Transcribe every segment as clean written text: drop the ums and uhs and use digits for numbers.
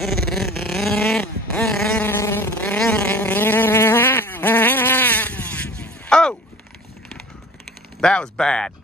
Oh, that was bad.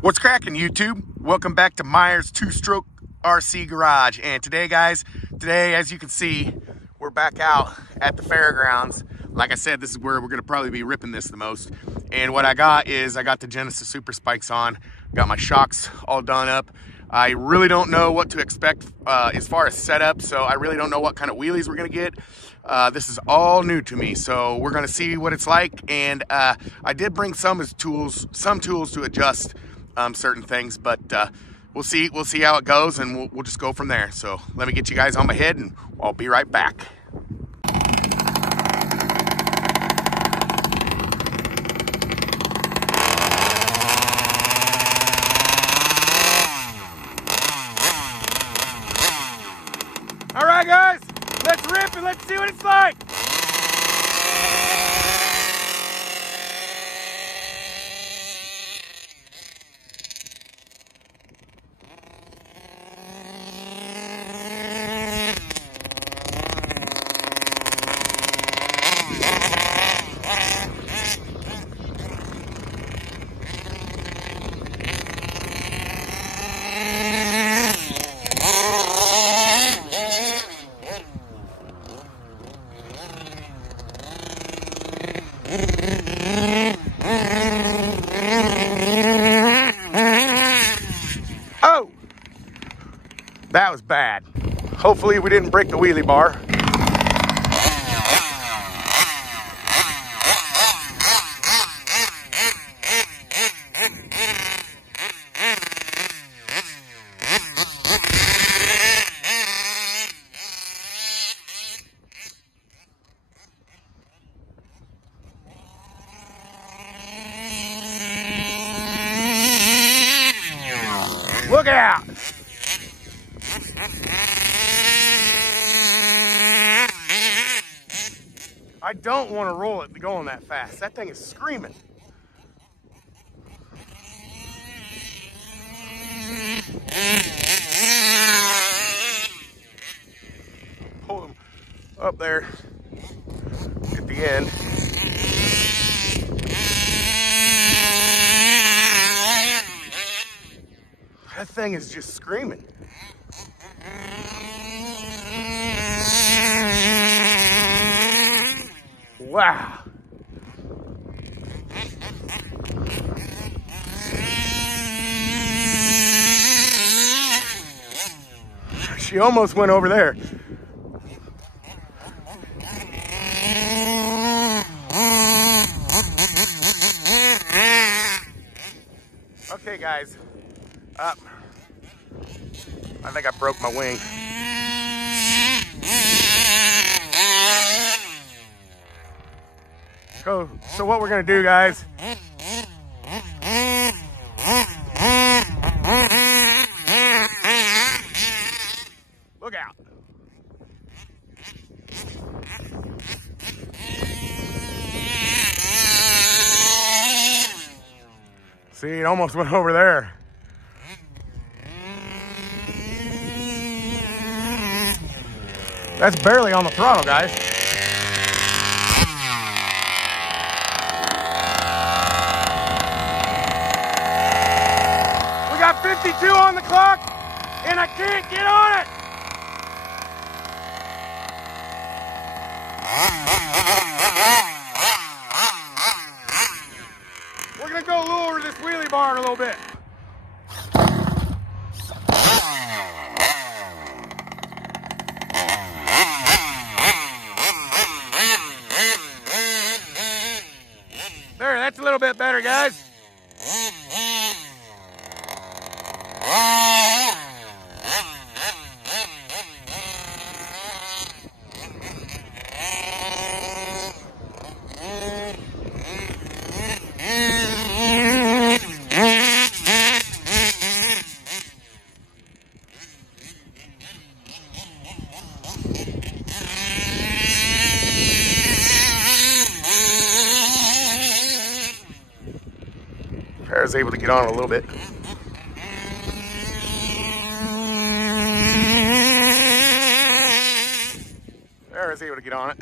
What's cracking, YouTube? Welcome back to Myers Two-Stroke RC Garage. And today, guys, as you can see, we're back out at the fairgrounds. Like I said, this is where we're gonna probably be ripping this the most. And what I got is, I got the Genesis Super Spikes on, got my shocks all done up. I really don't know what to expect as far as setup, so I really don't know what kind of wheelies we're gonna get. This is all new to me, so we're gonna see what it's like. And I did bring some tools to adjust certain things, but we'll see how it goes, and we'll just go from there. So let me get you guys on my head, and I'll be right back. All right, guys, let's rip and let's see what it's like. Oh, that was bad. Hopefully we didn't break the wheelie bar. Look out! I don't want to roll it going that fast. That thing is screaming. Pull him up there at the end. That thing is just screaming. Wow. She almost went over there. Okay, guys. I think I broke my wing. So what we're gonna do, guys, look out. See, it almost went over there. That's barely on the throttle, guys. We got 52 on the clock, and I can't get on it. We're gonna go lower this wheelie bar a little bit. There, that's a little bit better, guys. I was able to get on a little bit. There I was able to get on it.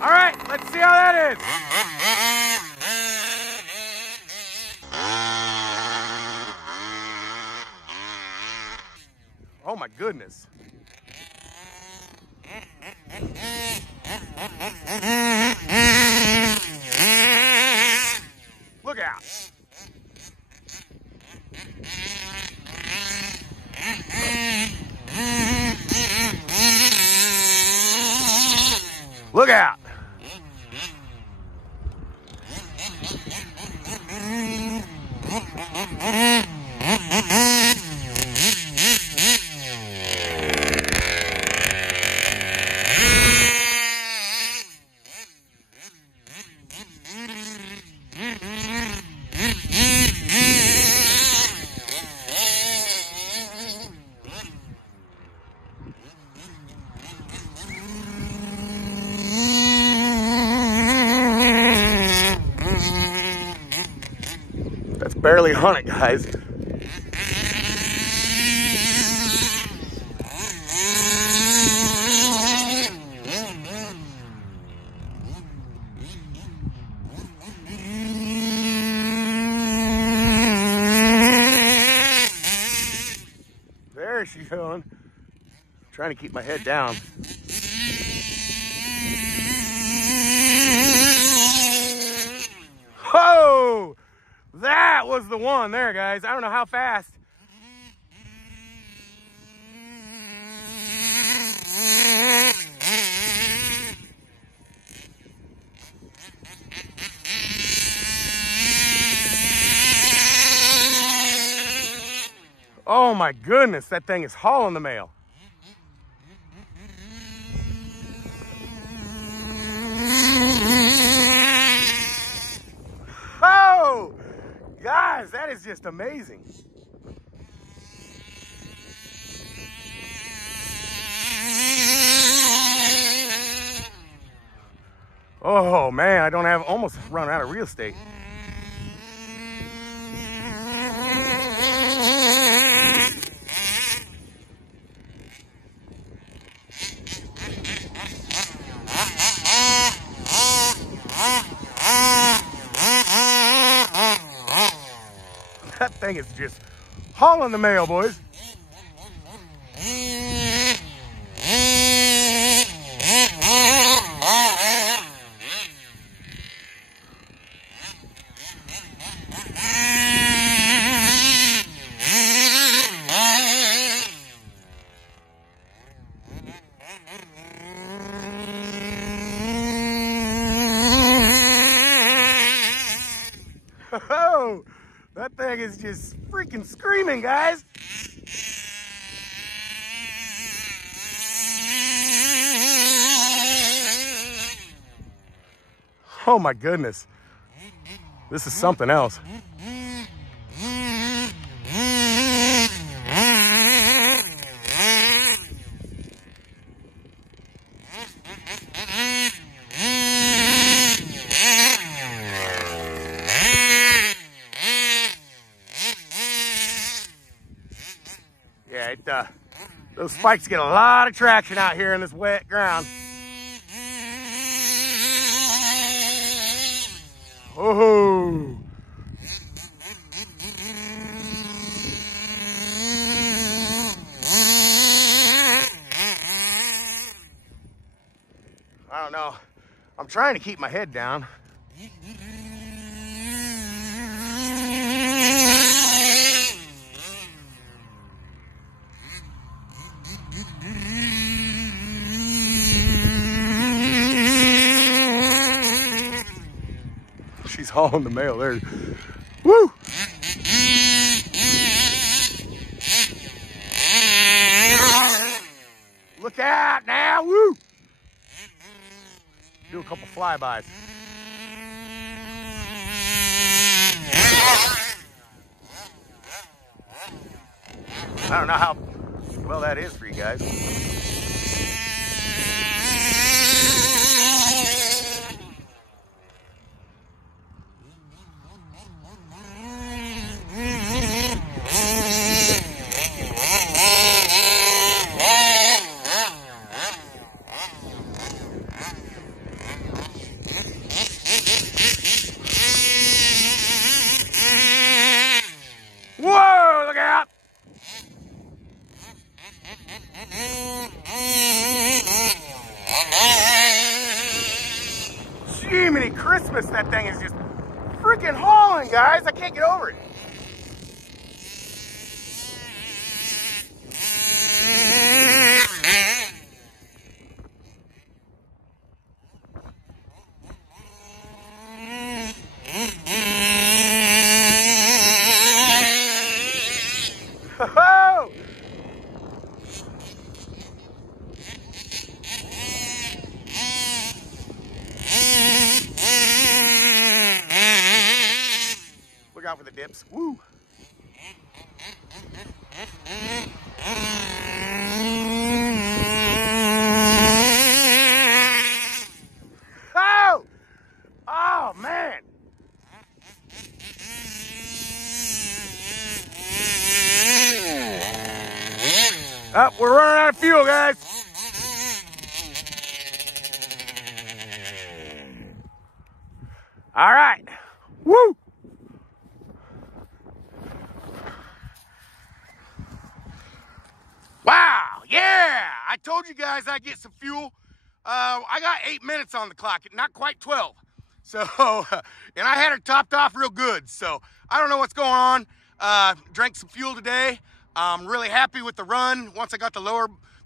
All right, let's see how that is. Oh my goodness. Look out. Look out. That's barely on it, guys. There she's going. Trying to keep my head down. Oh! That was the one there, guys. I don't know how fast. Oh my goodness, that thing is hauling the mail. Oh! Guys, that is just amazing. Oh man, I don't have, almost run out of real estate. That thing is just hauling the mail, boys. Oh, that thing is just freaking screaming, guys. Oh my goodness. This is something else. Yeah, those spikes get a lot of traction out here in this wet ground. Oh! I don't know. I'm trying to keep my head down. calling the male. There. Woo! Look out now, woo! Do a couple flybys. I don't know how well that is for you guys. Whoa, look out! Jiminy Christmas, that thing is just freaking hauling, guys. I can't get over it. Oh! Look out for the dips. Woo! Oh! Oh, man! Oh, we're running out of fuel, guys. All right. Woo! Wow, yeah! I told you guys I'd get some fuel. I got 8 minutes on the clock, not quite 12. So, and I had it topped off real good. So, I don't know what's going on. Drank some fuel today. I'm really happy with the run. Once I got the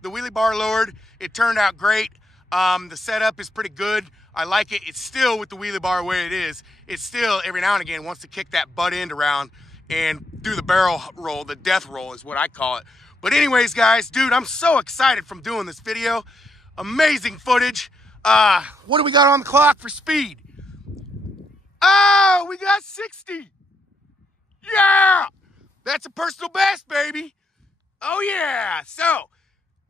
wheelie bar lowered, it turned out great. The setup is pretty good. I like it. It's still, with the wheelie bar the way it is, it's still every now and again wants to kick that butt end around and do the barrel roll. The death roll is what I call it. But anyways, guys, dude, I'm so excited from doing this video. Amazing footage. What do we got on the clock for speed? Oh, we got 60. Yeah, that's a personal best, baby. Oh, yeah. So,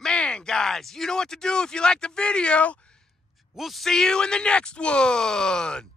man, guys, you know what to do if you like the video. We'll see you in the next one.